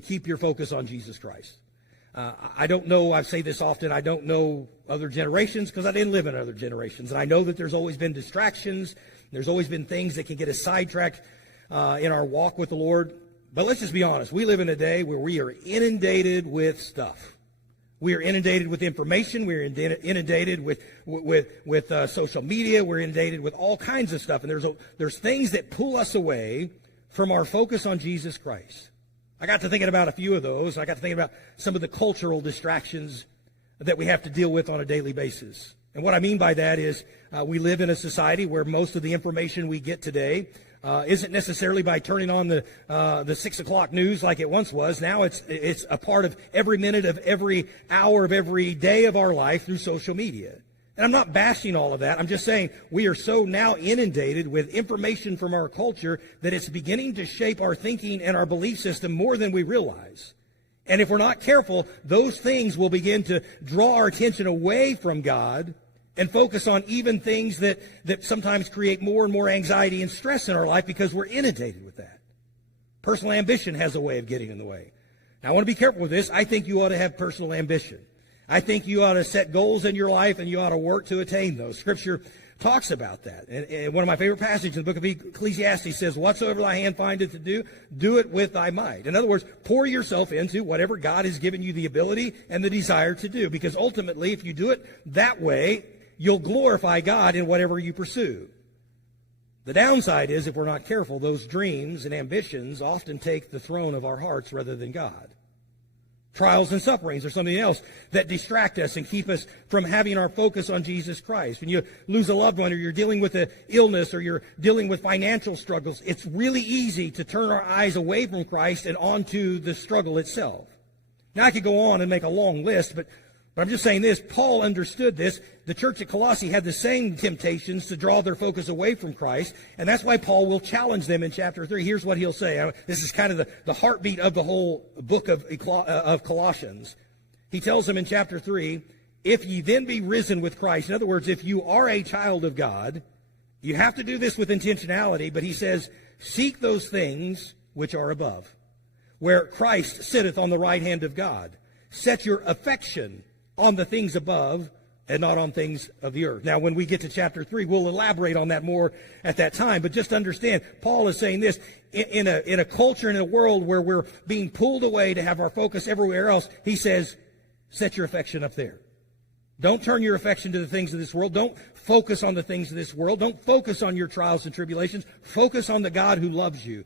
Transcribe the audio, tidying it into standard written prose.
to keep your focus on Jesus Christ. I don't know, I say this often, I don't know other generations because I didn't live in other generations. And I know that there's always been distractions. There's always been things that can get us sidetracked in our walk with the Lord. But let's just be honest. We live in a day where we are inundated with stuff. We are inundated with information. We're inundated with social media. We're inundated with all kinds of stuff. And there's things that pull us away from our focus on Jesus Christ. I got to thinking about a few of those. I got to thinking about some of the cultural distractions that we have to deal with on a daily basis. And what I mean by that is we live in a society where most of the information we get today isn't necessarily by turning on the 6 o'clock news like it once was. Now it's a part of every minute of every hour of every day of our life through social media. And I'm not bashing all of that. I'm just saying we are so now inundated with information from our culture that it's beginning to shape our thinking and our belief system more than we realize. And if we're not careful, those things will begin to draw our attention away from God and focus on even things that sometimes create more and more anxiety and stress in our life because we're inundated with that. Personal ambition has a way of getting in the way. Now, I want to be careful with this. I think you ought to have personal ambition. I think you ought to set goals in your life and you ought to work to attain those. Scripture talks about that. And one of my favorite passages in the book of Ecclesiastes says, whatsoever thy hand findeth to do, do it with thy might. In other words, pour yourself into whatever God has given you the ability and the desire to do. Because ultimately, if you do it that way, you'll glorify God in whatever you pursue. The downside is, if we're not careful, those dreams and ambitions often take the throne of our hearts rather than God. Trials and sufferings are something else that distract us and keep us from having our focus on Jesus Christ. When you lose a loved one or you're dealing with an illness or you're dealing with financial struggles, it's really easy to turn our eyes away from Christ and onto the struggle itself. Now, I could go on and make a long list, but I'm just saying this. Paul understood this. The church at Colossae had the same temptations to draw their focus away from Christ, and that's why Paul will challenge them in chapter 3. Here's what he'll say. This is kind of the heartbeat of the whole book of Colossians. He tells them in chapter 3, if ye then be risen with Christ, in other words, if you are a child of God, you have to do this with intentionality, but he says, seek those things which are above, where Christ sitteth on the right hand of God. Set your affection on the things above and not on things of the earth. Now, when we get to chapter 3, we'll elaborate on that more at that time. But just understand, Paul is saying this, in a culture, in a world where we're being pulled away to have our focus everywhere else, he says, set your affection up there. Don't turn your affection to the things of this world. Don't focus on the things of this world. Don't focus on your trials and tribulations. Focus on the God who loves you.